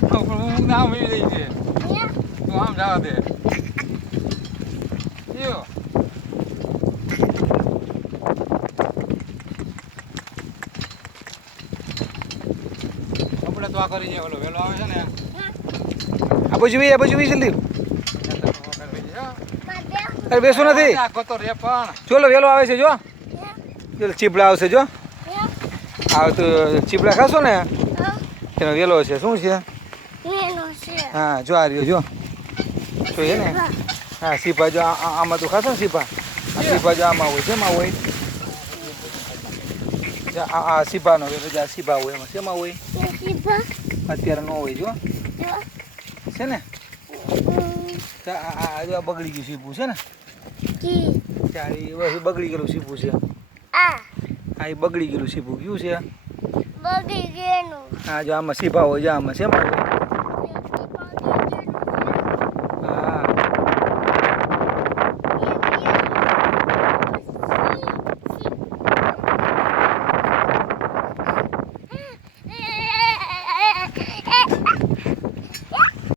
હું નામ એ લઈ છે તું આમ જવા દે યો આપણે તો આ કરી જાય ઓલો વેલો આવે છે ને આ બાજુ જલ્દી અરે બેસું નથી તો રે પણ ચોલો વેલો આવે છે જો ચીપડા આવશે જો આવે તો ચીપડા ખાશો ને એનો વેલો છે શું છે હા જો આ રહ્યો જો તો એ ને હા સીપા જો આમાં તો ખાશો ને સીપા સીપા જો આમાં હોય શેમાં હોય આ સીપાનો વેલો જો સીપા હોય એમાં શેમાં હોય અત્યારે ન હોય જો છે ને આ જો બગડી ગયું સીપું છે ને ત્યારે બગડી ગયેલું સીપું છે હા એ બગડી ગયેલું સીપું કયું છે હા જો આમાં સીપા હોય જો આમાં શેમાં હોય